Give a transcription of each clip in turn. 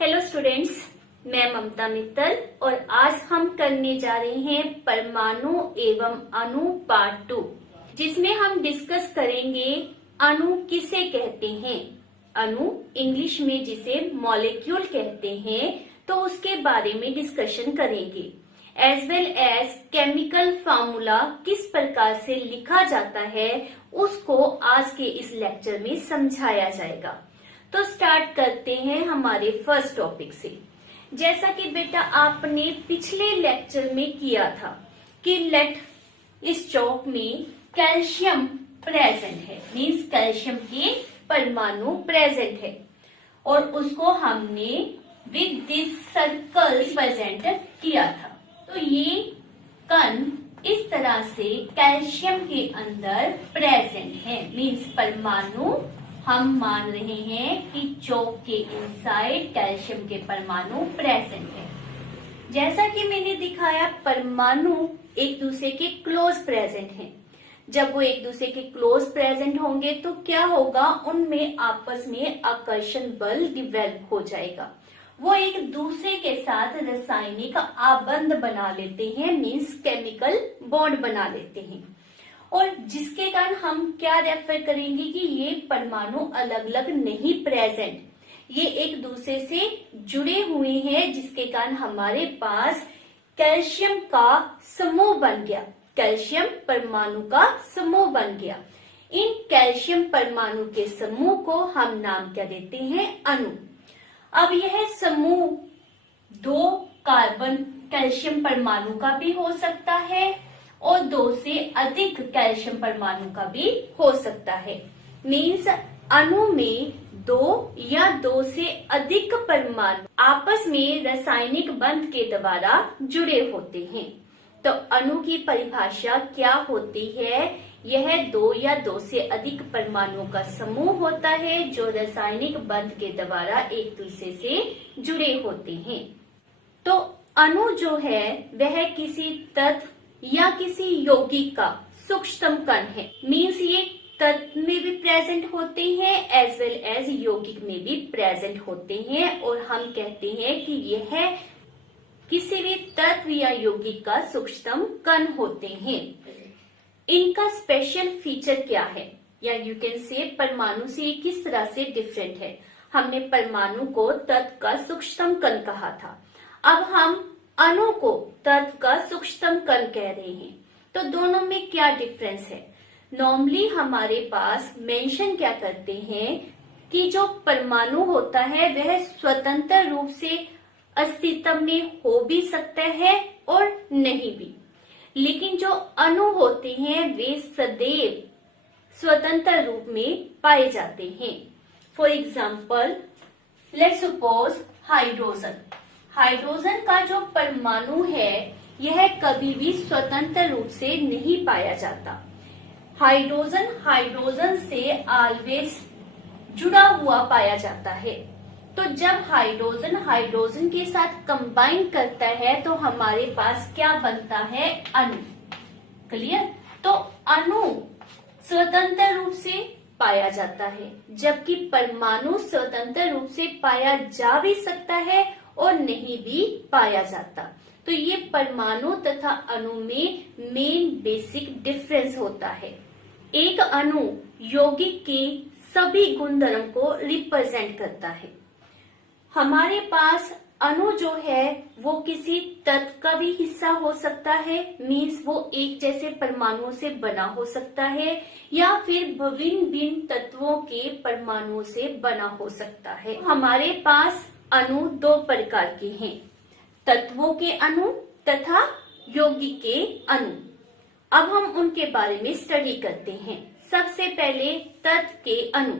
Hello students, मैं ममता मित्तल और आज हम करने जा रहे हैं परमाणु एवं अणु पार्ट 2, जिसमें हम डिस्कस करेंगे अणु किसे कहते हैं। अणु इंग्लिश में जिसे मॉलिक्यूल कहते हैं, तो उसके बारे में डिस्कशन करेंगे। As well as chemical formula किस प्रकार से लिखा जाता है उसको आज के इस लेक्चर में समझाया जाएगा। तो स्टार्ट करते हैं हमारे फर्स्ट टॉपिक से। जैसा कि बेटा आपने पिछले लेक्चर में किया था कि लेट इस चौक में कैल्शियम प्रेजेंट है, मींस कैल्शियम के परमाणु प्रेजेंट है और उसको हमने विद दिस सर्कल्स प्रेजेंट किया था। तो ये कण इस तरह से कैल्शियम के अंदर प्रेजेंट है, मींस परमाणु हम मान रहे हैं कि चौक के इनसाइड कैल्शियम के परमाणु प्रेजेंट है। जैसा कि मैंने दिखाया, परमाणु एक दूसरे के क्लोज प्रेजेंट हैं। जब वो एक दूसरे के क्लोज प्रेजेंट होंगे तो क्या होगा, उनमें आपस में आकर्षण बल डिवेल्प हो जाएगा। वो एक दूसरे के साथ रासायनिक आबंध बना लेते हैं, मीन्स केमिकल बॉन्ड बना लेते हैं, और जिसके कारण हम क्या रेफर करेंगे कि ये परमाणु अलग अलग नहीं प्रेजेंट, ये एक दूसरे से जुड़े हुए हैं, जिसके कारण हमारे पास कैल्शियम का समूह बन गया, कैल्शियम परमाणु का समूह बन गया। इन कैल्शियम परमाणु के समूह को हम नाम क्या देते हैं, अणु। अब यह समूह 2 कार्बन कैल्शियम परमाणु का भी हो सकता है और 2 से अधिक कैल्शियम परमाणु का भी हो सकता है। मीन्स अणु में 2 या 2 से अधिक परमाणु आपस में रासायनिक बंध के द्वारा जुड़े होते हैं। तो अणु की परिभाषा क्या होती है, यह 2 या 2 से अधिक परमाणुओं का समूह होता है जो रासायनिक बंध के द्वारा एक दूसरे से जुड़े होते हैं। तो अणु जो है वह किसी तत्व या किसी यौगिक का सूक्ष्मतम कण है, मीन्स ये तत्व में भी प्रेजेंट होते हैं एज वेल एज यौगिक में भी प्रेजेंट होते हैं, और हम कहते हैं कि यह किसी भी तत्व या यौगिक का सूक्ष्मतम कण होते हैं। इनका स्पेशल फीचर क्या है, या यू कैन से परमाणु से किस तरह से डिफरेंट है। हमने परमाणु को तत्व का सूक्ष्मतम कण कहा था, अब हम अणु को तत्व का सूक्ष्मतम कण कह रहे हैं। तो दोनों में क्या डिफरेंस है। नॉर्मली हमारे पास मेंशन क्या करते हैं कि जो परमाणु होता है वह स्वतंत्र रूप से अस्तित्व में हो भी सकता है और नहीं भी, लेकिन जो अणु होते हैं वे सदैव स्वतंत्र रूप में पाए जाते हैं। For example let's suppose hydrogen का जो परमाणु है यह कभी भी स्वतंत्र रूप से नहीं पाया जाता। हाइड्रोजन से ऑलवेज जुड़ा हुआ पाया जाता है। तो जब हाइड्रोजन के साथ कंबाइन करता है तो हमारे पास क्या बनता है, अणु। क्लियर। तो अणु स्वतंत्र रूप से पाया जाता है, जबकि परमाणु स्वतंत्र रूप से पाया जा भी सकता है और नहीं भी पाया जाता। तो ये परमाणु तथा अणु में मेन बेसिक डिफरेंस होता है। एक अणु यौगिक के सभी गुणधर्म को रिप्रेजेंट करता है। हमारे पास अणु जो है वो किसी तत्व का भी हिस्सा हो सकता है, मीन्स वो एक जैसे परमाणुओं से बना हो सकता है, या फिर विभिन्न भिन्न तत्वों के परमाणुओं से बना हो सकता है। हमारे पास अणु 2 प्रकार के हैं, तत्वों के अणु तथा यौगिक के अणु। अब हम उनके बारे में स्टडी करते हैं। सबसे पहले तत्व के अणु।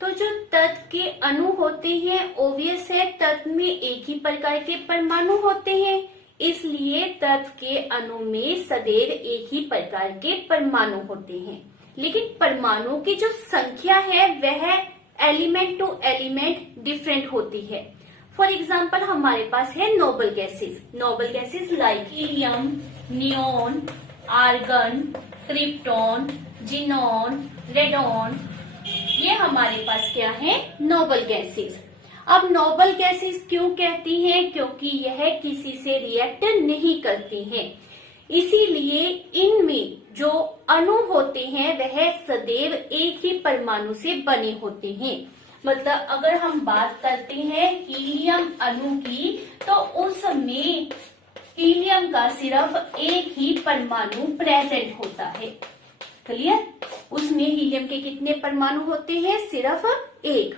तो जो तत्व के अणु होते हैं, ओब्वियस है तत्व में एक ही प्रकार के परमाणु होते हैं, इसलिए तत्व के अणु में सदैव एक ही प्रकार के परमाणु होते हैं। लेकिन परमाणु की जो संख्या है वह एलिमेंट टू एलिमेंट डिफरेंट होती है। फॉर एग्जाम्पल हमारे पास है noble gases like helium, neon, argon, krypton, xenon, radon, ये हमारे पास क्या है, नोबल गैसेस। अब नोबल गैसेस क्यों कहती हैं? क्योंकि यह किसी से रिएक्ट नहीं करती हैं, इसीलिए इनमें जो अणु होते हैं वह सदैव एक ही परमाणु से बने होते हैं। मतलब अगर हम बात करते हैं हीलियम अणु की, तो उसमें हीलियम का सिर्फ एक ही परमाणु प्रेजेंट होता है। क्लियर? उसमें हीलियम के कितने परमाणु होते हैं? सिर्फ एक।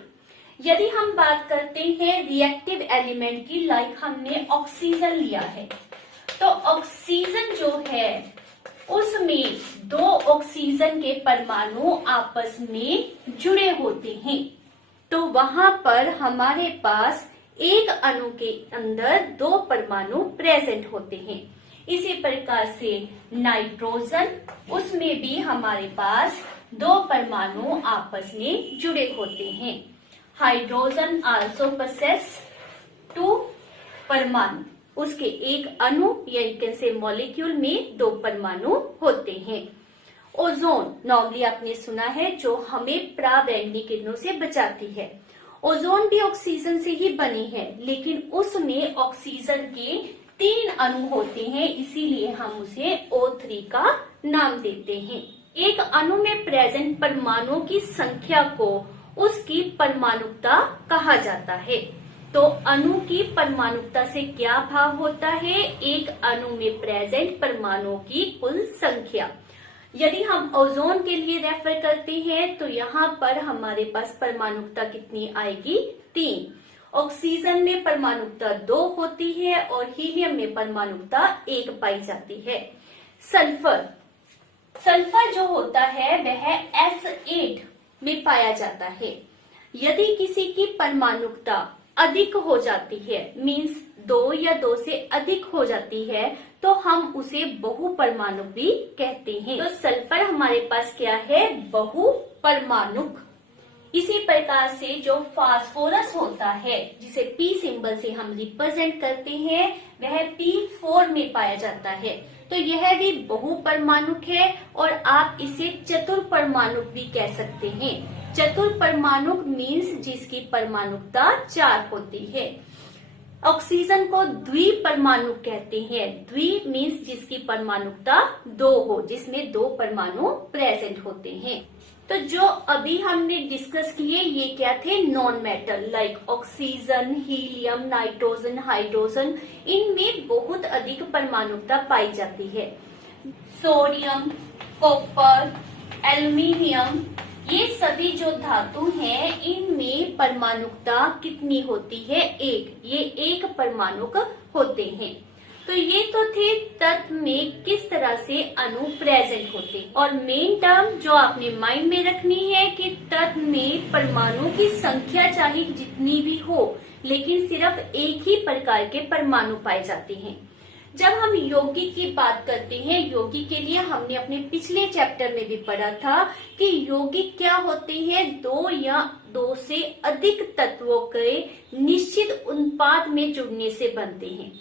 यदि हम बात करते हैं रिएक्टिव एलिमेंट की, लाइक हमने ऑक्सीजन लिया है, तो ऑक्सीजन जो है उसमें दो ऑक्सीजन के परमाणु आपस में जुड़े होते हैं, तो वहां पर हमारे पास एक अणु के अंदर दो परमाणु प्रेजेंट होते हैं। इसी प्रकार से नाइट्रोजन, उसमें भी हमारे पास दो परमाणु आपस में जुड़े होते हैं। हाइड्रोजन आल्सो पोसेस टू परमाणु, उसके एक अणु या कैन से मॉलिक्यूल में दो परमाणु होते हैं। ओजोन नॉर्मली आपने सुना है, जो हमें पराबैंगनी किरणों से बचाती है। ओजोन भी ऑक्सीजन से ही बनी है, लेकिन उसमें ऑक्सीजन के 3 अणु होते हैं, इसीलिए हम उसे O3 का नाम देते हैं। एक अणु में प्रेजेंट परमाणुओं की संख्या को उसकी परमाणुकता कहा जाता है। तो अणु की परमाणुकता से क्या भाव होता है? एक अणु में प्रेजेंट परमाणुओं की कुल संख्या। यदि हम ओजोन के लिए रेफर करते हैं तो यहाँ पर हमारे पास परमाणुकता कितनी आएगी? 3। ऑक्सीजन में परमाणुकता 2 होती है और हीलियम में परमाणुकता 1 पाई जाती है। सल्फर, सल्फर जो होता है वह S8 में पाया जाता है। यदि किसी की परमाणुकता अधिक हो जाती है, मीन्स 2 या 2 से अधिक हो जाती है, तो हम उसे बहुपरमाणुक भी कहते हैं। तो सल्फर हमारे पास क्या है? बहुपरमाणुक। इसी प्रकार से जो फास्फोरस होता है, जिसे P सिंबल से हम रिप्रेजेंट करते हैं, वह P4 में पाया जाता है। तो यह भी बहुपरमाणुक है और आप इसे चतुर्परमाणुक भी कह सकते हैं। चतुर्परमाणुक मीन्स जिसकी परमाणुकता 4 होती है। ऑक्सीजन को द्विपरमाणुक कहते हैं। द्वि मीन्स जिसकी परमाणुकता 2 हो, जिसमें 2 परमाणु प्रेजेंट होते हैं। तो जो अभी हमने डिस्कस किए ये क्या थे? Non metal, like oxygen, helium, nitrogen, hydrogen, इनमें बहुत अधिक परमाणुकता पाई जाती है। सोडियम, कॉपर, एल्युमिनियम, ये सभी जो धातु हैं इनमें परमाणुकता कितनी होती है? 1। ये 1 परमाणुक होते हैं। तो ये तो थे तत्व में किस तरह से अणु प्रेजेंट होते हैं। और मेन टर्म जो आपने माइंड में रखनी है कि तत्व में परमाणु की संख्या चाहे जितनी भी हो, लेकिन सिर्फ एक ही प्रकार के परमाणु पाए जाते हैं। जब हम यौगिक की बात करते हैं, यौगिक के लिए हमने अपने पिछले चैप्टर में भी पढ़ा था कि यौगिक क्या होते हैं? 2 या 2 से अधिक तत्वों के निश्चित अनुपात में जुड़ने से बनते हैं।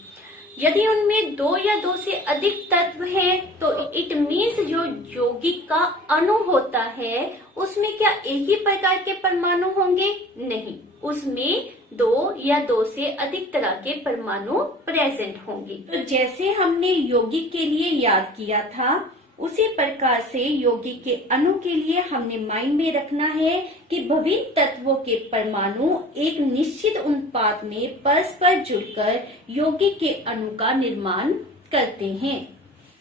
यदि उनमें 2 या 2 से अधिक तत्व हैं, तो इट मीन्स जो यौगिक का अणु होता है उसमें क्या एक ही प्रकार के परमाणु होंगे? नहीं, उसमें 2 या 2 से अधिक तरह के परमाणु प्रेजेंट होंगे। तो जैसे हमने यौगिक के लिए याद किया था, उसी प्रकार से यौगिक के अणु के लिए हमने माइंड में रखना है कि विभिन्न तत्वों के परमाणु एक निश्चित अनुपात में परस्पर जुड़कर यौगिक के अणु का निर्माण करते हैं।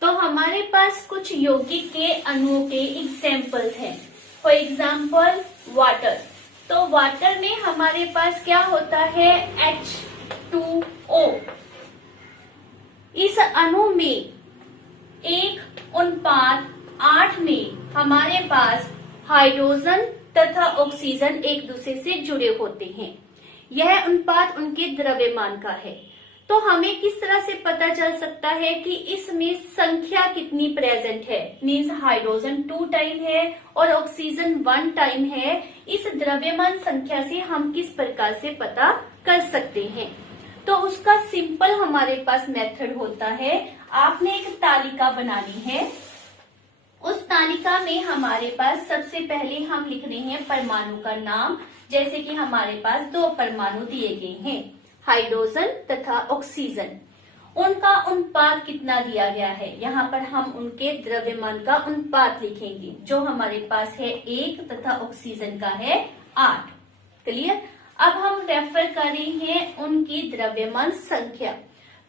तो हमारे पास कुछ यौगिक के अणुओं के एग्जाम्पल्स हैं। For example water. तो वाटर में हमारे पास क्या होता है? H2O। इस अणु में 1:8 में हमारे पास हाइड्रोजन तथा ऑक्सीजन एक दूसरे से जुड़े होते हैं। यह अनुपात उनके द्रव्यमान का है। तो हमें किस तरह से पता चल सकता है कि इसमें संख्या कितनी प्रेजेंट है? मीन्स हाइड्रोजन 2 टाइम है और ऑक्सीजन 1 टाइम है। इस द्रव्यमान संख्या से हम किस प्रकार से पता कर सकते हैं? तो उसका सिंपल हमारे पास मेथड होता है। आपने एक तालिका बनानी है। उस तालिका में हमारे पास सबसे पहले हम लिख रहे हैं परमाणु का नाम, जैसे कि हमारे पास दो परमाणु दिए गए हैं, हाइड्रोजन तथा ऑक्सीजन। उनका अनुपात कितना दिया गया है, यहाँ पर हम उनके द्रव्यमान का अनुपात लिखेंगे, जो हमारे पास है 1 तथा ऑक्सीजन का है 8। क्लियर। अब हम रेफर कर रहे हैं उनकी द्रव्यमान संख्या।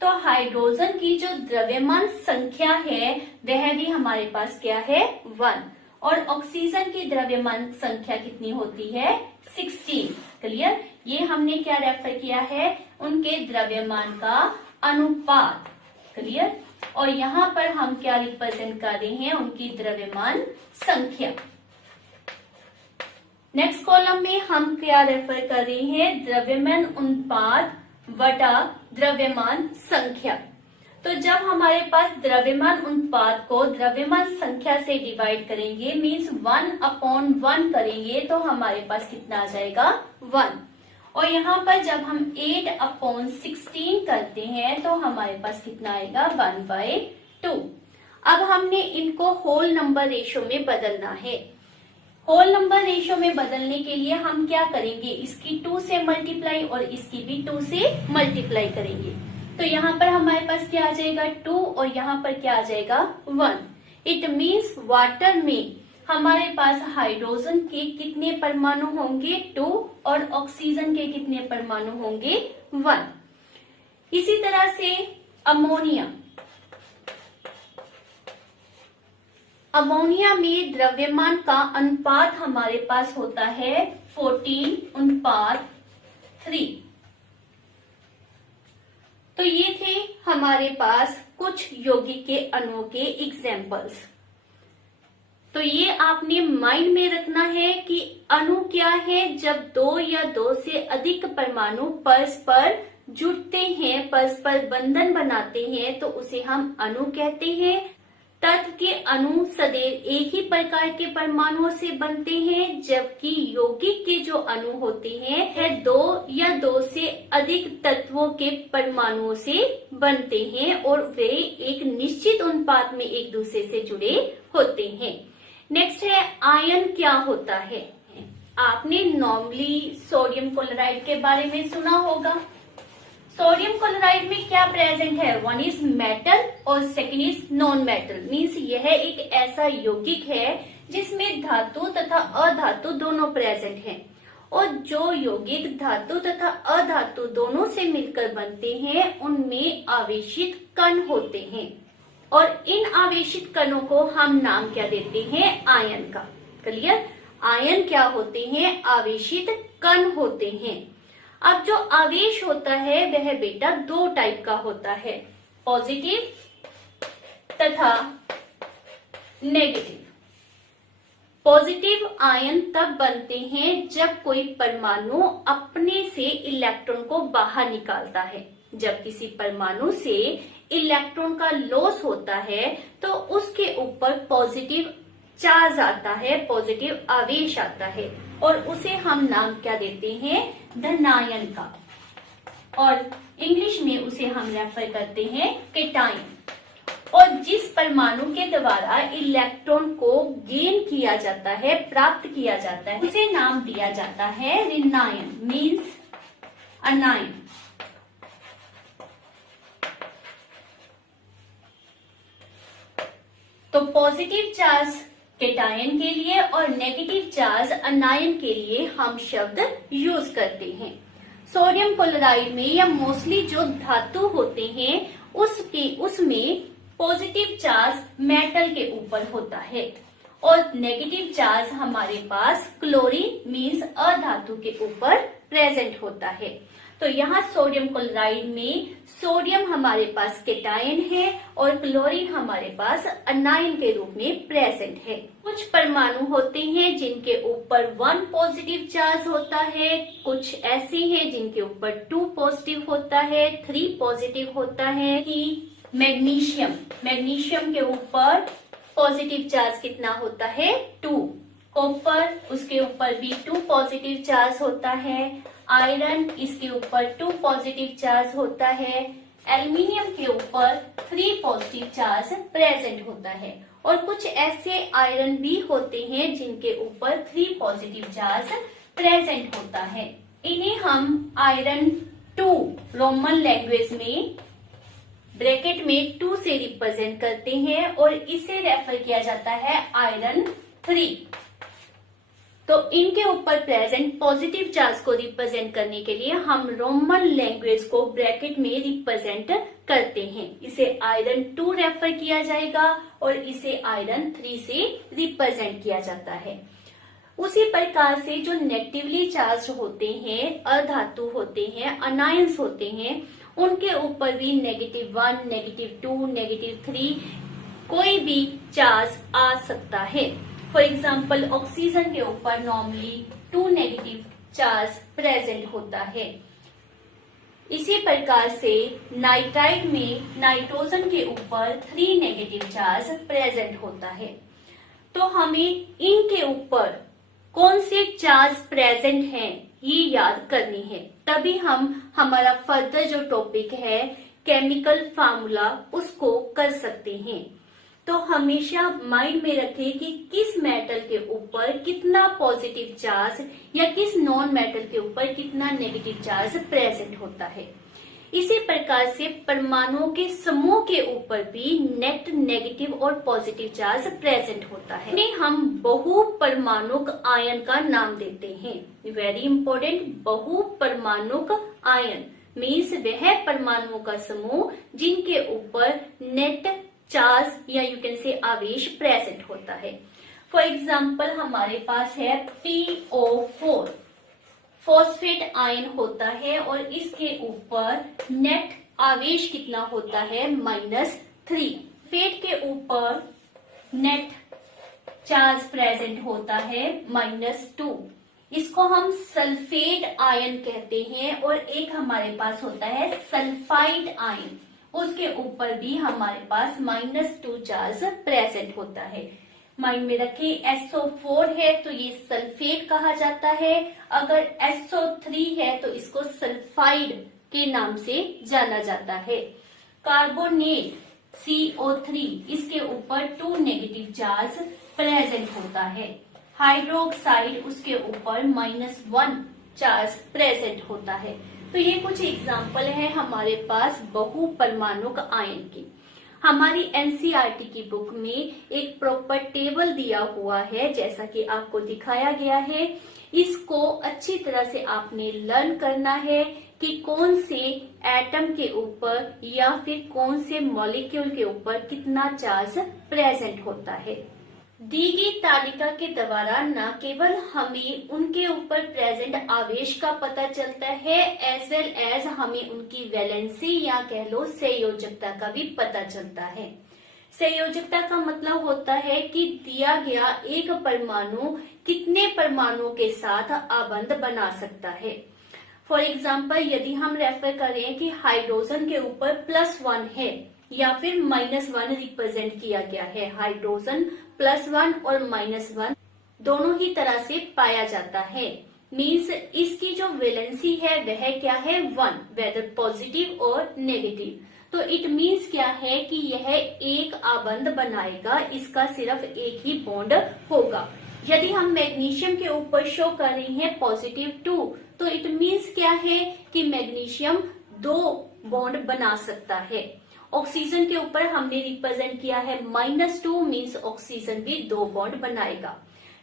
तो हाइड्रोजन की जो द्रव्यमान संख्या है वह भी हमारे पास क्या है 1, और ऑक्सीजन की द्रव्यमान संख्या कितनी होती है 16। क्लियर। ये हमने क्या रेफर किया है, उनके द्रव्यमान का अनुपात। क्लियर। और यहाँ पर हम क्या रिप्रेजेंट कर रहे हैं, उनकी द्रव्यमान संख्या। नेक्स्ट कॉलम में हम क्या रेफर कर रहे हैं, द्रव्यमान अनुपात बटा द्रव्यमान संख्या। तो जब हमारे पास द्रव्यमान अनुपात को द्रव्यमान संख्या से डिवाइड करेंगे, मीन्स 1/1 करेंगे, तो हमारे पास कितना आ जाएगा 1। और यहाँ पर जब हम 8/16 करते हैं तो हमारे पास कितना आएगा 1/2। अब हमने इनको होल नंबर रेशो में बदलना है। होल नंबर रेशो में बदलने के लिए हम क्या करेंगे, इसकी 2 से मल्टीप्लाई और इसकी भी 2 से मल्टीप्लाई करेंगे। तो यहाँ पर हमारे पास क्या आ जाएगा 2 और यहाँ पर क्या आ जाएगा 1। इट मीन्स वाटर में हमारे पास हाइड्रोजन के कितने परमाणु होंगे 2 और ऑक्सीजन के कितने परमाणु होंगे 1। इसी तरह से अमोनिया में द्रव्यमान का अनुपात हमारे पास होता है 14:3। तो ये थे हमारे पास कुछ यौगिक के अणुओं के एग्जाम्पल्स। तो ये आपने माइंड में रखना है कि अणु क्या है, जब 2 या 2 से अधिक परमाणु परस्पर जुड़ते हैं, परस्पर बंधन बनाते हैं, तो उसे हम अणु कहते हैं। तत्व के अणु सदैव एक ही प्रकार के परमाणुओं से बनते हैं, जबकि यौगिक के जो अणु होते हैं 2 या 2 से अधिक तत्वों के परमाणुओं से बनते हैं और वे एक निश्चित अनुपात में एक दूसरे से जुड़े होते हैं। नेक्स्ट है आयन क्या होता है। आपने नॉर्मली सोडियम क्लोराइड के बारे में सुना होगा। सोडियम क्लोराइड में क्या प्रेजेंट है, 1 इज मेटल और second is non metal. Means यह एक ऐसा यौगिक है जिसमें धातु तथा अधातु दोनों प्रेजेंट हैं, और जो यौगिक धातु तथा अधातु दोनों से मिलकर बनते हैं उनमें आवेशित कण होते हैं, और इन आवेशित कणों को हम नाम क्या देते हैं, आयन का। क्लियर। आयन क्या होते हैं, आवेशित कण होते हैं। अब जो आवेश होता है वह बेटा 2 टाइप का होता है, पॉजिटिव तथा नेगेटिव। पॉजिटिव आयन तब बनते हैं जब कोई परमाणु अपने से इलेक्ट्रॉन को बाहर निकालता है। जब किसी परमाणु से इलेक्ट्रॉन का लॉस होता है तो उसके ऊपर पॉजिटिव चार्ज आता है, पॉजिटिव आवेश आता है, और उसे हम नाम क्या देते हैं, धनायन का, और इंग्लिश में उसे हम रेफर करते हैं केटायन। और जिस परमाणु के द्वारा इलेक्ट्रॉन को गेन किया जाता है, प्राप्त किया जाता है, उसे नाम दिया जाता है ऋणायन, मीन्स अनायन। तो पॉजिटिव चार्ज केटायन के लिए और नेगेटिव चार्ज अनायन के लिए हम शब्द यूज करते हैं। सोडियम क्लोराइड में या मोस्टली जो धातु होते हैं उसमें पॉजिटिव चार्ज मेटल के ऊपर होता है, और नेगेटिव चार्ज हमारे पास क्लोरीन मीन्स अधातु के ऊपर प्रेजेंट होता है। तो यहाँ सोडियम क्लोराइड में सोडियम हमारे पास केटायन है और क्लोरीन हमारे पास अनायन के रूप में प्रेजेंट है। कुछ परमाणु होते हैं जिनके ऊपर 1 पॉजिटिव चार्ज होता है, कुछ ऐसे हैं जिनके ऊपर 2 पॉजिटिव होता है, 3 पॉजिटिव होता है। कि मैग्नीशियम के ऊपर पॉजिटिव चार्ज कितना होता है 2, कॉपर उसके ऊपर भी 2 पॉजिटिव चार्ज होता है, आयरन इसके ऊपर 2 पॉजिटिव चार्ज होता है, एल्युमिनियम के ऊपर 3 पॉजिटिव चार्ज प्रेजेंट होता है, और कुछ ऐसे आयरन भी होते हैं जिनके ऊपर 3 पॉजिटिव चार्ज प्रेजेंट होता है। इन्हें हम आयरन 2 रोमन लैंग्वेज में ब्रैकेट में 2 से रिप्रेजेंट करते हैं और इसे रेफर किया जाता है आयरन 3। तो इनके ऊपर प्रेजेंट पॉजिटिव चार्ज को रिप्रेजेंट करने के लिए हम रोमन लैंग्वेज को ब्रैकेट में रिप्रेजेंट करते हैं। इसे आयरन 2 रेफर किया जाएगा और इसे आयरन 3 से रिप्रेजेंट किया जाता है। उसी प्रकार से जो नेगेटिवली चार्ज होते हैं, अधातु होते हैं, अनायंस होते हैं, उनके ऊपर भी -1, -2, -3 कोई भी चार्ज आ सकता है। फॉर एग्जाम्पल ऑक्सीजन के ऊपर नॉर्मली 2 नेगेटिव चार्ज प्रेजेंट होता है। इसी प्रकार से नाइट्राइड में नाइट्रोजन के ऊपर 3 नेगेटिव चार्ज प्रेजेंट होता है। तो हमें इनके ऊपर कौन से चार्ज प्रेजेंट हैं ये याद करनी है, तभी हम हमारा फर्दर जो टॉपिक है केमिकल फार्मूला उसको कर सकते हैं। तो हमेशा माइंड में रखें कि किस मेटल के ऊपर कितना पॉजिटिव चार्ज या किस नॉन मेटल के ऊपर कितना नेगेटिव चार्ज प्रेजेंट होता है। इसी प्रकार से परमाणुओं के समूह के ऊपर भी नेट नेगेटिव और पॉजिटिव चार्ज प्रेजेंट होता है। इन्हें हम बहु परमाणुक आयन का नाम देते हैं। वेरी इंपॉर्टेंट, बहु परमाणुक आयन मीन्स वह परमाणुओं का समूह जिनके ऊपर नेट चार्ज या यू कैन से आवेश प्रेजेंट होता है। फॉर एग्जाम्पल हमारे पास है PO4 फॉस्फेट आयन होता है और इसके ऊपर नेट आवेश कितना होता है -3। फेट के ऊपर नेट चार्ज प्रेजेंट होता है -2। इसको हम सल्फेट आयन कहते हैं। और एक हमारे पास होता है सल्फाइड आयन, उसके ऊपर भी हमारे पास -2 चार्ज प्रेजेंट होता है। माइंड में रखें SO4 है तो ये सल्फेट कहा जाता है, अगर SO3 है तो इसको सल्फाइड के नाम से जाना जाता है। कार्बोनेट CO3 इसके ऊपर 2 नेगेटिव चार्ज प्रेजेंट होता है। हाइड्रोक्साइड उसके ऊपर -1 चार्ज प्रेजेंट होता है। तो ये कुछ एग्जाम्पल है हमारे पास बहु परमाणुक आयन की। हमारी एनसीईआरटी की बुक में एक प्रॉपर टेबल दिया हुआ है, जैसा कि आपको दिखाया गया है। इसको अच्छी तरह से आपने लर्न करना है कि कौन से एटम के ऊपर या फिर कौन से मॉलिक्यूल के ऊपर कितना चार्ज प्रेजेंट होता है। दी गई तालिका के द्वारा न केवल हमें उनके ऊपर प्रेजेंट आवेश का पता चलता है, एज वेल एज हमें उनकी वैलेंसी या कह लो संयोजकता का भी पता चलता है। संयोजकता का मतलब होता है कि दिया गया एक परमाणु कितने परमाणुओं के साथ आबंध बना सकता है। फॉर एग्जाम्पल यदि हम रेफर करें कि हाइड्रोजन के ऊपर +1 है या फिर -1 रिप्रेजेंट किया गया है, हाइड्रोजन +1 और -1 दोनों ही तरह से पाया जाता है। मीन्स इसकी जो वैलेंसी है वह क्या है 1, वेदर पॉजिटिव और नेगेटिव। तो इट मीन्स क्या है कि यह एक आबंध बनाएगा, इसका सिर्फ एक ही बॉन्ड होगा। यदि हम मैग्नीशियम के ऊपर शो कर रही हैं +2, तो इट मीन्स क्या है कि मैग्नीशियम 2 बॉन्ड बना सकता है। ऑक्सीजन के ऊपर हमने रिप्रेजेंट किया है -2 मीन्स ऑक्सीजन भी 2 बॉन्ड बनाएगा।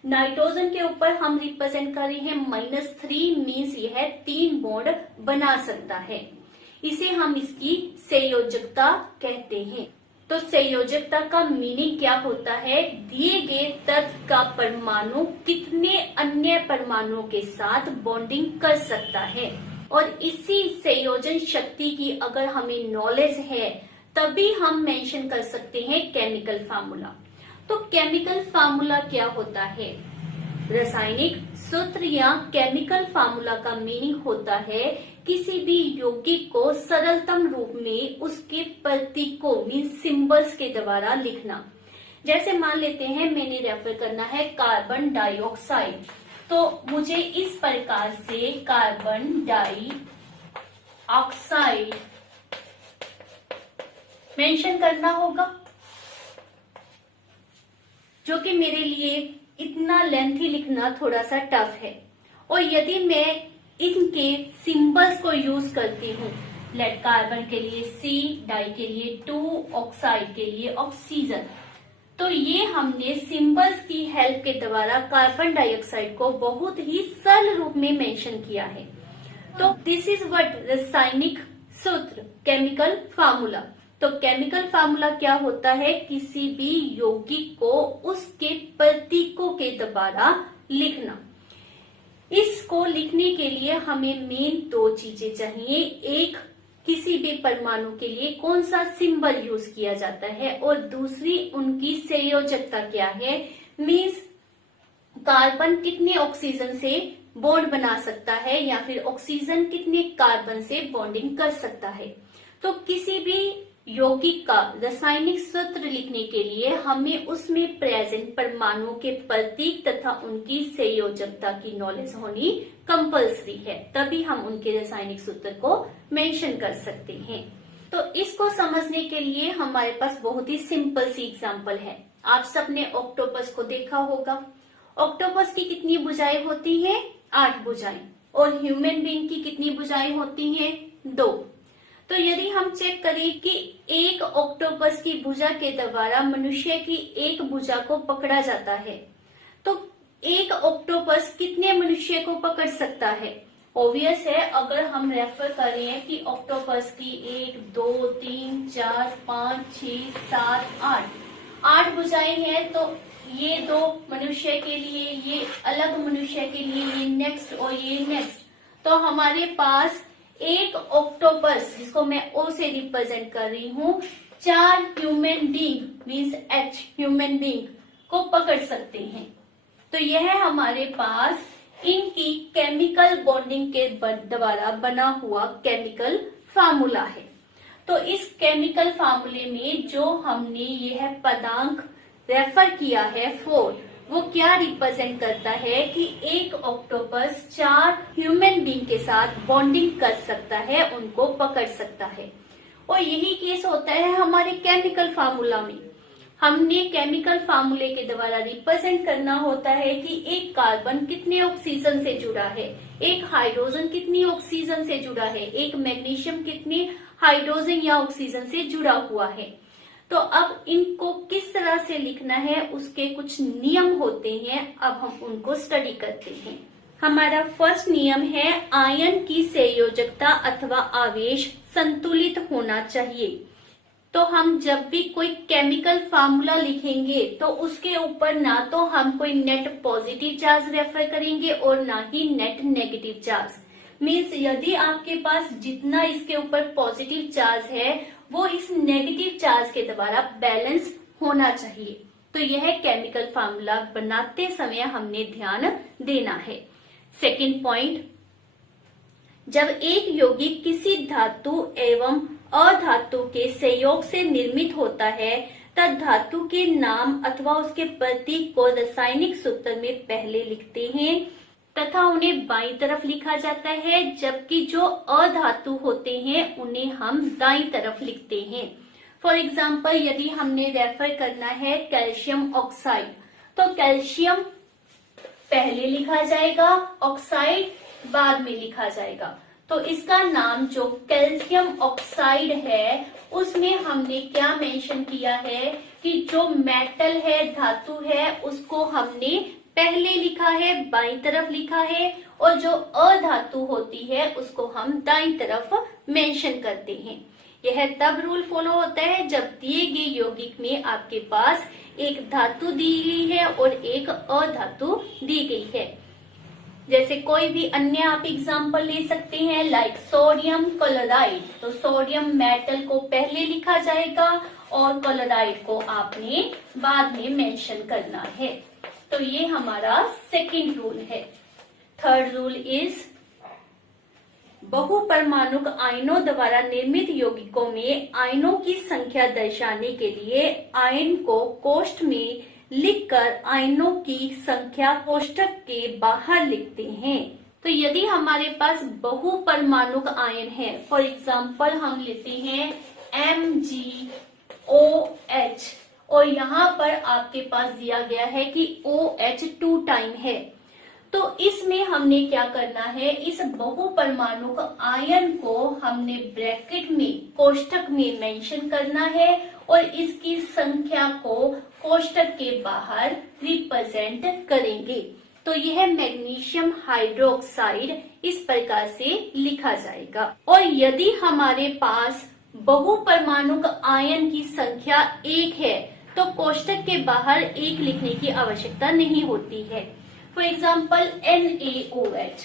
नाइट्रोजन के ऊपर हम रिप्रेजेंट कर रहे हैं -3 मीन्स यह 3 बॉन्ड बना सकता है। इसे हम इसकी संयोजकता कहते हैं। तो संयोजकता का मीनिंग क्या होता है, दिए गए तत्व का परमाणु कितने अन्य परमाणुओं के साथ बॉन्डिंग कर सकता है। और इसी संयोजन शक्ति की अगर हमें नॉलेज है तभी हम मेंशन कर सकते हैं केमिकल फार्मूला। तो केमिकल फार्मूला क्या होता है? रासायनिक सूत्र या केमिकल फार्मूला का मीनिंग होता है किसी भी यौगिक को सरलतम रूप में उसके प्रतीकों मीन्स सिंबल्स के द्वारा लिखना। जैसे मान लेते हैं मैंने रेफर करना है कार्बन डाइऑक्साइड, तो मुझे इस प्रकार से कार्बन डाइऑक्साइड मेंशन करना होगा, जो कि मेरे लिए इतना लेंथी लिखना थोड़ा सा टफ है। और यदि मैं इनके सिंबल्स को यूज करती हूँ, लेड कार्बन के लिए C, डाई के लिए 2, ऑक्साइड के लिए ऑक्सीजन, तो ये हमने सिंबल्स की हेल्प के द्वारा कार्बन डाइऑक्साइड को बहुत ही सरल रूप में मेंशन किया है। तो दिस इज व्हाट रासायनिक सूत्र, केमिकल फार्मूला। तो केमिकल फार्मूला क्या होता है? किसी भी यौगिक को उसके प्रतीकों के द्वारा लिखना। इसको लिखने के लिए हमें मेन दो चीजें चाहिए। एक, किसी भी परमाणु के लिए कौन सा सिंबल यूज किया जाता है, और दूसरी उनकी संयोजकता क्या है, मीन्स कार्बन कितने ऑक्सीजन से बॉन्ड बना सकता है या फिर ऑक्सीजन कितने कार्बन से बॉन्डिंग कर सकता है। तो किसी भी यौगिक का रासायनिक सूत्र लिखने के लिए हमें उसमें प्रेजेंट परमाणु के प्रतीक तथा उनकी संयोजकता की नॉलेज होनी कंपल्सरी है, तभी हम उनके रासायनिक सूत्र को मेंशन कर सकते हैं। तो इसको समझने के लिए हमारे पास बहुत ही सिंपल सी एग्जांपल है। आप सबने ऑक्टोपस को देखा होगा। ऑक्टोपस की कितनी भुजाएं होती हैं? 8 भुजाएं। और ह्यूमन बीइंग की कितनी भुजाएं होती हैं? 2। तो यदि हम चेक करें कि एक ऑक्टोपस की भुजा के द्वारा मनुष्य की एक भुजा को पकड़ा जाता है, तो एक ऑक्टोपस कितने मनुष्य को पकड़ सकता है? ऑब्वियस है, अगर हम रेफर कर रहे हैं कि ऑक्टोपस की 1, 2, 3, 4, 5, 6, 7, 8 भुजाएं हैं, तो ये 2 मनुष्य के लिए, ये अलग मनुष्य के लिए, ये नेक्स्ट और ये नेक्स्ट। तो हमारे पास एक ऑक्टोपस, जिसको मैं ओ से रिप्रेजेंट कर रही हूँ, 4 human being means H human being को पकड़ सकते हैं। तो यह हमारे पास इनकी केमिकल बॉन्डिंग के द्वारा बना हुआ केमिकल फार्मूला है। तो इस केमिकल फार्मूले में जो हमने यह पदांक रेफर किया है 4, वो क्या रिप्रेजेंट करता है कि एक ऑक्टोपस 4 ह्यूमन बीइंग के साथ बॉन्डिंग कर सकता है, उनको पकड़ सकता है। और यही केस होता है हमारे केमिकल फार्मूला में। हमने केमिकल फार्मूले के द्वारा रिप्रेजेंट करना होता है कि एक कार्बन कितने ऑक्सीजन से जुड़ा है, एक हाइड्रोजन कितनी ऑक्सीजन से जुड़ा है, एक मैग्नीशियम कितने हाइड्रोजन या ऑक्सीजन से जुड़ा हुआ है। तो अब इनको किस तरह से लिखना है, उसके कुछ नियम होते हैं, अब हम उनको स्टडी करते हैं। हमारा फर्स्ट नियम है आयन की संयोजकता अथवा आवेश संतुलित होना चाहिए। तो हम जब भी कोई केमिकल फार्मूला लिखेंगे तो उसके ऊपर ना तो हम कोई नेट पॉजिटिव चार्ज रेफर करेंगे और ना ही नेट नेगेटिव चार्ज। मीन्स यदि आपके पास जितना इसके ऊपर पॉजिटिव चार्ज है वो इस नेगेटिव चार्ज के द्वारा बैलेंस होना चाहिए। तो यह केमिकल फार्मूला बनाते समय हमने ध्यान देना है। सेकंड पॉइंट, जब एक यौगिक किसी धातु एवं अधातु के संयोग से निर्मित होता है तब धातु के नाम अथवा उसके प्रतीक को रासायनिक सूत्र में पहले लिखते हैं तथा उन्हें बाईं तरफ लिखा जाता है, जबकि जो अधातु होते हैं उन्हें हम दाईं तरफ लिखते हैं। फॉर एग्जाम्पल, यदि हमने रेफर करना है कैल्शियम ऑक्साइड, तो कैल्शियम पहले लिखा जाएगा, ऑक्साइड बाद में लिखा जाएगा। तो इसका नाम जो कैल्शियम ऑक्साइड है उसमें हमने क्या मेंशन किया है कि जो मेटल है, धातु है, उसको हमने पहले लिखा है, बाईं तरफ लिखा है, और जो अधातु होती है उसको हम दाईं तरफ मेंशन करते हैं। यह तब रूल फॉलो होता है जब दिए गए यौगिक में आपके पास एक धातु दी गई है और एक अधातु दी गई है। जैसे कोई भी अन्य आप एग्जाम्पल ले सकते हैं, लाइक सोडियम क्लोराइड। तो सोडियम मेटल को पहले लिखा जाएगा और क्लोराइड को आपने बाद में मेंशन करना है। तो ये हमारा सेकंड रूल है। थर्ड रूल इज बहुपरमाणुक आयनों द्वारा निर्मित यौगिकों में आयनों की संख्या दर्शाने के लिए आयन को कोष्ठ में लिखकर आयनों की संख्या कोष्ठक के बाहर लिखते हैं। तो यदि हमारे पास बहुपरमाणुक आयन है, फॉर एग्जाम्पल हम लेते हैं MgOH और यहाँ पर आपके पास दिया गया है कि OH 2 टाइम है, तो इसमें हमने क्या करना है, इस बहुपरमाणुक आयन को हमने ब्रैकेट में, कोष्ठक में मेंशन करना है और इसकी संख्या को कोष्ठक के बाहर रिप्रेजेंट करेंगे। तो यह मैग्नीशियम हाइड्रोक्साइड इस प्रकार से लिखा जाएगा। और यदि हमारे पास बहुपरमाणुक आयन की संख्या 1 है तो कोष्ठक के बाहर 1 लिखने की आवश्यकता नहीं होती है। For example NaOH।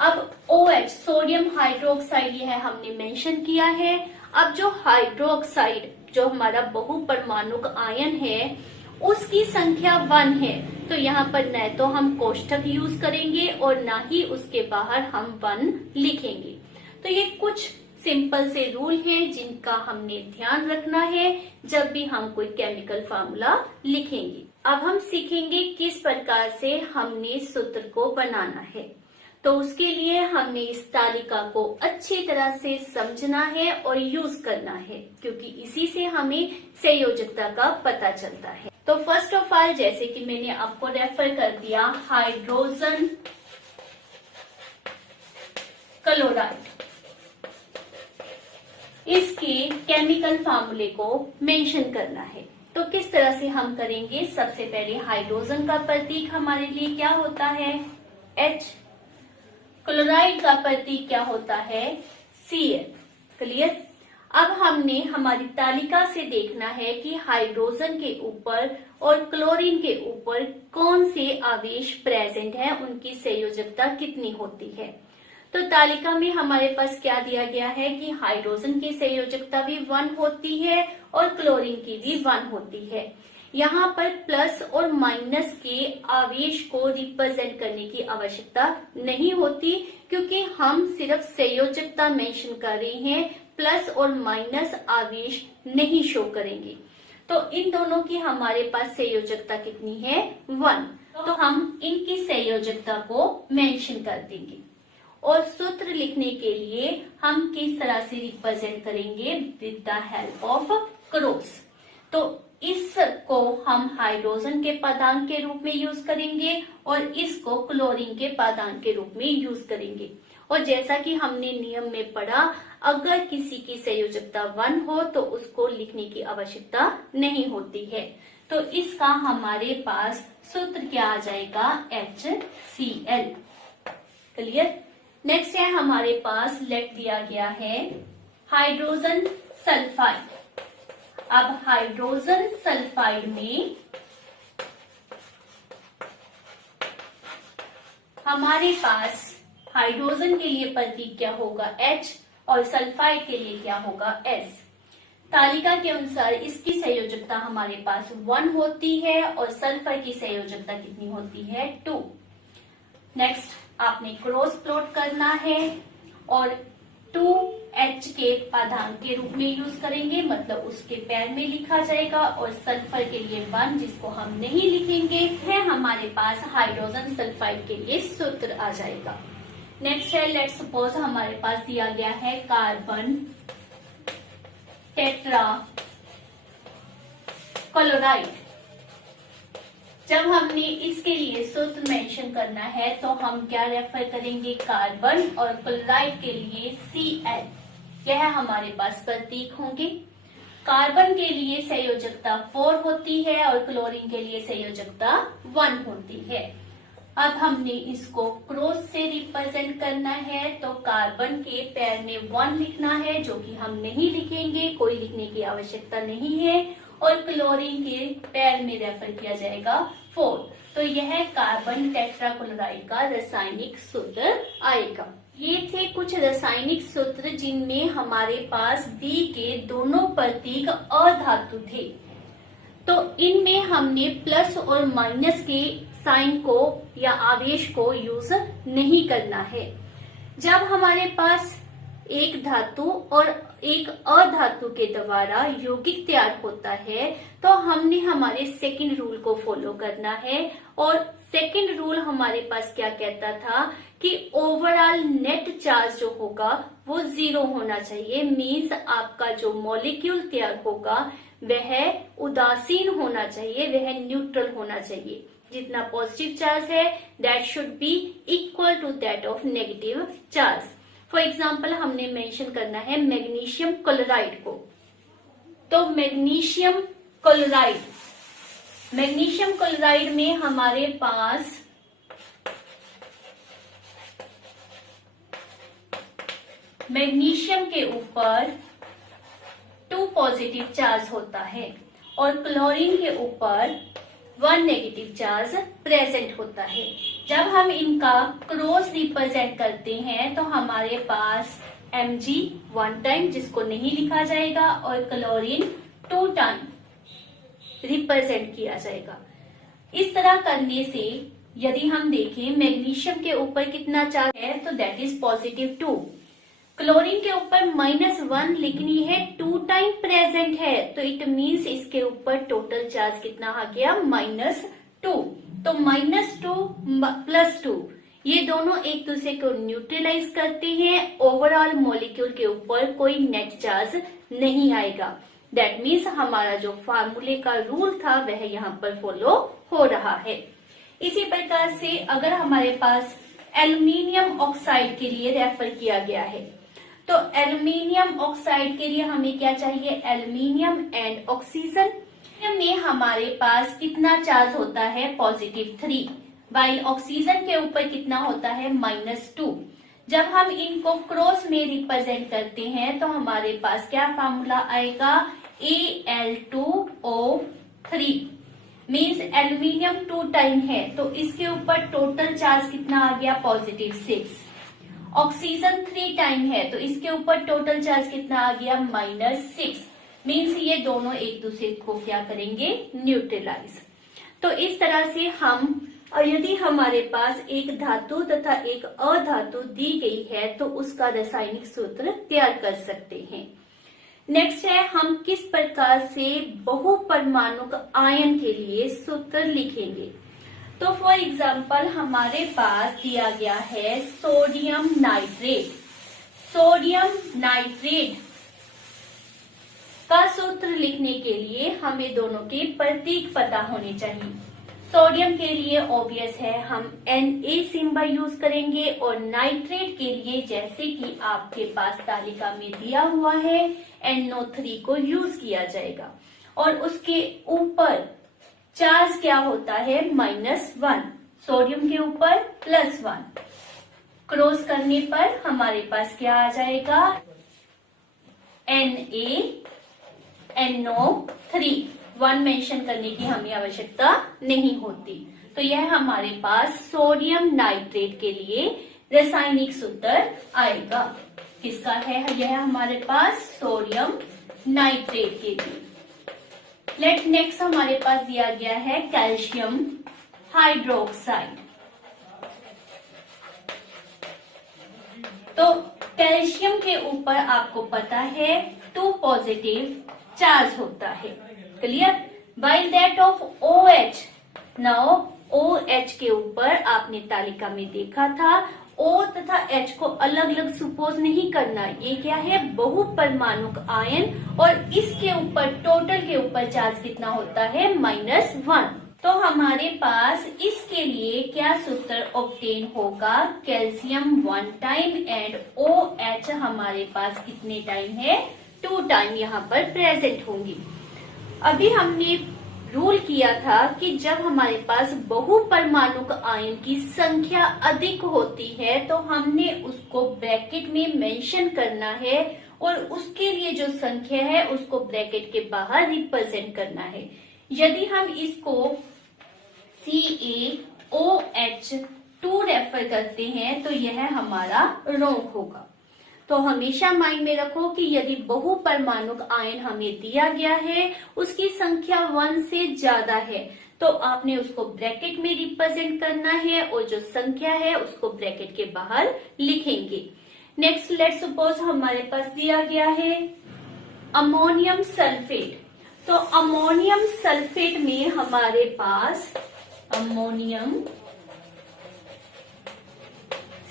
अब OH सोडियम हाइड्रोक्साइड यह हमने मेंशन किया है। अब जो हाइड्रोक्साइड, जो हमारा बहुपरमाणुक आयन है, उसकी संख्या 1 है, तो यहाँ पर न तो हम कोष्ठक यूज करेंगे और ना ही उसके बाहर हम 1 लिखेंगे। तो ये कुछ सिंपल से रूल हैं जिनका हमने ध्यान रखना है जब भी हम कोई केमिकल फार्मूला लिखेंगे। अब हम सीखेंगे किस प्रकार से हमने सूत्र को बनाना है। तो उसके लिए हमने इस तालिका को अच्छी तरह से समझना है और यूज करना है, क्योंकि इसी से हमें संयोजकता का पता चलता है। तो फर्स्ट ऑफ ऑल, जैसे कि मैंने आपको रेफर कर दिया, हाइड्रोजन क्लोराइड, इसके केमिकल फार्मूले को मेंशन करना है। तो किस तरह से हम करेंगे, सबसे पहले हाइड्रोजन का प्रतीक हमारे लिए क्या होता है, H। क्लोराइड का प्रतीक क्या होता है, Cl। क्लियर। अब हमने हमारी तालिका से देखना है कि हाइड्रोजन के ऊपर और क्लोरीन के ऊपर कौन से आवेश प्रेजेंट है, उनकी संयोजकता कितनी होती है। तो तालिका में हमारे पास क्या दिया गया है कि हाइड्रोजन की संयोजकता भी 1 होती है और क्लोरीन की भी 1 होती है। यहाँ पर प्लस और माइनस के आवेश को रिप्रेजेंट करने की आवश्यकता नहीं होती, क्योंकि हम सिर्फ संयोजकता मेंशन कर रहे हैं, प्लस और माइनस आवेश नहीं शो करेंगे। तो इन दोनों की हमारे पास संयोजकता कितनी है, 1। तो हम इनकी संयोजकता को मेंशन कर देंगे। और सूत्र लिखने के लिए हम किस तरह से रिप्रेजेंट करेंगे, with the help of cross. तो इसको हम हाइड्रोजन के पदांक के रूप में यूज करेंगे और इसको क्लोरीन के पदांक के रूप में यूज करेंगे। और जैसा कि हमने नियम में पढ़ा, अगर किसी की संयोजकता 1 हो तो उसको लिखने की आवश्यकता नहीं होती है। तो इसका हमारे पास सूत्र क्या आ जाएगा, HCl। क्लियर। नेक्स्ट है हमारे पास लेट दिया गया है हाइड्रोजन सल्फाइड। अब हाइड्रोजन सल्फाइड में हमारे पास हाइड्रोजन के लिए प्रतीक क्या होगा, H, और सल्फाइड के लिए क्या होगा, S। तालिका के अनुसार इसकी संयोजकता हमारे पास 1 होती है और सल्फर की संयोजकता कितनी होती है, 2। नेक्स्ट आपने क्रॉस प्लॉट करना है और 2H के पदांक के रूप में यूज करेंगे, मतलब उसके पैर में लिखा जाएगा, और सल्फर के लिए 1 जिसको हम नहीं लिखेंगे है हमारे पास हाइड्रोजन सल्फाइड के लिए सूत्र आ जाएगा। नेक्स्ट है, लेट्स सपोज हमारे पास दिया गया है कार्बन टेट्रा क्लोराइड। जब हमने इसके लिए सूत्र मेंशन करना है तो हम क्या रेफर करेंगे, कार्बन, और क्लोराइड के लिए Cl। यह हमारे पास प्रतीक होंगे। कार्बन के लिए संयोजकता 4 होती है और क्लोरीन के लिए संयोजकता 1 होती है। अब हमने इसको क्रॉस से रिप्रेजेंट करना है, तो कार्बन के पैर में 1 लिखना है, जो कि हम नहीं लिखेंगे, कोई लिखने की आवश्यकता नहीं है, और क्लोरीन के पैर में रेफर किया जाएगा 4। तो यह कार्बन टेट्राक्लोराइड का रासायनिक सूत्र आएगा। ये थे कुछ रासायनिक सूत्र जिनमें हमारे पास दी के दोनों प्रतीक अधातु थे। तो इनमें हमने प्लस और माइनस के साइन को या आवेश को यूज नहीं करना है। जब हमारे पास एक धातु और एक अधातु के द्वारा यौगिक तैयार होता है तो हमने हमारे सेकंड रूल को फॉलो करना है। और सेकंड रूल हमारे पास क्या कहता था कि ओवरऑल नेट चार्ज जो होगा वो 0 होना चाहिए। मींस आपका जो मॉलिक्यूल तैयार होगा वह उदासीन होना चाहिए, वह न्यूट्रल होना चाहिए। जितना पॉजिटिव चार्ज है that should be equal to that of negative charge. For example हमने मेंशन करना है मैग्नीशियम क्लोराइड को। तो मैग्नीशियम क्लोराइड में हमारे पास मैग्नीशियम के ऊपर 2 पॉजिटिव चार्ज होता है और क्लोरीन के ऊपर 1 नेगेटिव चार्ज प्रेजेंट होता है। जब हम इनका क्रॉस रिप्रेजेंट करते हैं तो हमारे पास Mg 1 टाइम, जिसको नहीं लिखा जाएगा, और क्लोरीन 2 टाइम रिप्रेजेंट किया जाएगा। इस तरह करने से यदि हम देखें मैग्नीशियम के ऊपर कितना चार्ज है तो दैट इज पॉजिटिव 2, क्लोरीन के ऊपर -1, लेकिन ये 2 टाइम प्रेजेंट है तो इट मीन्स इसके ऊपर टोटल चार्ज कितना आ गया -2। तो -2 + 2 ये दोनों एक दूसरे को न्यूट्रलाइज करते हैं, ओवरऑल मॉलिक्यूल के ऊपर कोई नेट चार्ज नहीं आएगा। दैट मीन्स हमारा जो फार्मूले का रूल था वह यहाँ पर फॉलो हो रहा है। इसी प्रकार से अगर हमारे पास एल्युमिनियम ऑक्साइड के लिए रेफर किया गया है तो एल्युमिनियम ऑक्साइड के लिए हमें क्या चाहिए, एल्युमिनियम एंड ऑक्सीजन में हमारे पास कितना चार्ज होता है +3, वाइल ऑक्सीजन के ऊपर कितना होता है -2। जब हम इनको क्रॉस में रिप्रेजेंट करते हैं तो हमारे पास क्या फार्मूला आएगा, Al2O3 मीन्स एल्युमिनियम 2 टाइम है तो इसके ऊपर टोटल चार्ज कितना आ गया +6। ऑक्सीजन 3 टाइम है तो इसके ऊपर टोटल चार्ज कितना आ गया -6। मीन्स ये दोनों एक दूसरे को क्या करेंगे, न्यूट्रलाइज। तो इस तरह से हम यदि हमारे पास एक धातु तथा एक अधातु दी गई है तो उसका रासायनिक सूत्र तैयार कर सकते हैं। नेक्स्ट है हम किस प्रकार से बहुपरमाणुक आयन के लिए सूत्र लिखेंगे। तो फॉर एग्जाम्पल हमारे पास दिया गया है सोडियम नाइट्रेट। सोडियम नाइट्रेट का सूत्र लिखने के लिए हमें दोनों के प्रतीक पता होने चाहिए। सोडियम के लिए ऑब्वियस है हम Na सिंबल यूज करेंगे और नाइट्रेट के लिए जैसे कि आपके पास तालिका में दिया हुआ है NO3 को यूज किया जाएगा और उसके ऊपर चार्ज क्या होता है -1, सोडियम के ऊपर +1। क्रॉस करने पर हमारे पास क्या आ जाएगा, NaNO3। 1 मेंशन करने की हमें आवश्यकता नहीं होती। तो यह हमारे पास सोडियम नाइट्रेट के लिए रासायनिक सूत्र आएगा। किसका है यह हमारे पास, सोडियम नाइट्रेट के लिए। लेट नेक्स्ट हमारे पास दिया गया है कैल्शियम हाइड्रोक्साइड। तो कैल्शियम के ऊपर आपको पता है 2 पॉजिटिव चार्ज होता है, clear. By that of OH, now OH के ऊपर आपने तालिका में देखा था O तथा H को अलग अलग सपोज नहीं करना, ये क्या है बहुपरमाणुक आयन और इसके ऊपर टोटल के ऊपर चार्ज कितना होता है -1। तो हमारे पास इसके लिए क्या सूत्र ऑब्टेन होगा, कैल्शियम 1 टाइम एंड OH हमारे पास कितने टाइम है, 2 टाइम यहाँ पर प्रेजेंट होंगी। अभी हमने रूल किया था कि जब हमारे पास बहुपरमाणुक आयन की संख्या अधिक होती है तो हमने उसको ब्रैकेट में मेंशन करना है और उसके लिए जो संख्या है उसको ब्रैकेट के बाहर रिप्रेजेंट करना है। यदि हम इसको CaOH2 रेफर करते हैं तो यह हमारा रॉन्ग होगा। तो हमेशा माइंड में रखो कि यदि बहुपरमाणुक आयन हमें दिया गया है उसकी संख्या 1 से ज्यादा है तो आपने उसको ब्रैकेट में रिप्रेजेंट करना है और जो संख्या है उसको ब्रैकेट के बाहर लिखेंगे। नेक्स्ट लेट्स सपोज हमारे पास दिया गया है अमोनियम सल्फेट। तो अमोनियम सल्फेट में हमारे पास अमोनियम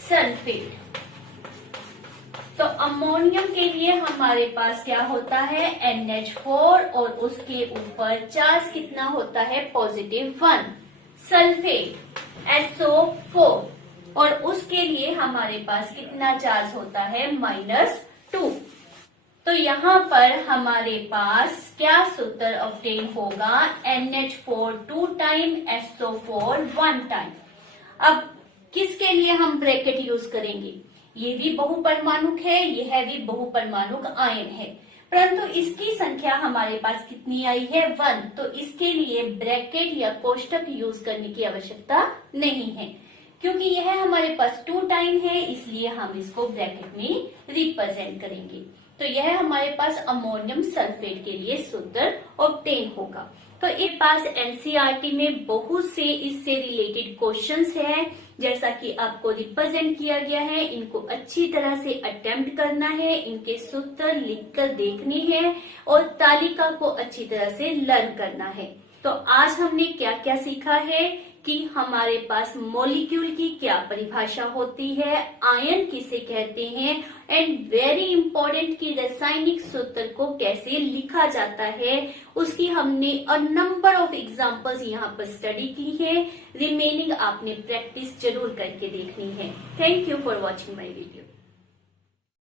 सल्फेट, तो अमोनियम के लिए हमारे पास क्या होता है NH4 और उसके ऊपर चार्ज कितना होता है +1। सल्फेट SO4 और उसके लिए हमारे पास कितना चार्ज होता है -2। तो यहाँ पर हमारे पास क्या सूत्र ऑब्टेन होगा NH4 2 टाइम SO4 1 टाइम। अब किसके लिए हम ब्रैकेट यूज करेंगे? ये भी बहुपरमाणुक है, यह भी बहुपरमाणुक आयन है, परंतु इसकी संख्या हमारे पास कितनी आई है 1, तो इसके लिए ब्रैकेट या कोष्टक यूज करने की आवश्यकता नहीं है। क्योंकि यह हमारे पास 2 टाइम है, इसलिए हम इसको ब्रैकेट में रिप्रेजेंट करेंगे। तो यह हमारे पास अमोनियम सल्फेट के लिए सूत्र ऑब्टेन होगा। तो इस पास एनसीईआरटी में बहुत से इससे रिलेटेड क्वेश्चंस हैं, जैसा कि आपको रिप्रेजेंट किया गया है। इनको अच्छी तरह से अटेम्प्ट करना है, इनके सूत्र लिखकर देखने हैं और तालिका को अच्छी तरह से लर्न करना है। तो आज हमने क्या क्या सीखा है कि हमारे पास मॉलिक्यूल की क्या परिभाषा होती है, आयन किसे कहते हैं, एंड वेरी इंपॉर्टेंट कि रासायनिक सूत्र को कैसे लिखा जाता है। उसकी हमने अ नंबर ऑफ एग्जांपल्स यहाँ पर स्टडी की है। रिमेनिंग आपने प्रैक्टिस जरूर करके देखनी है। Thank you for watching my video.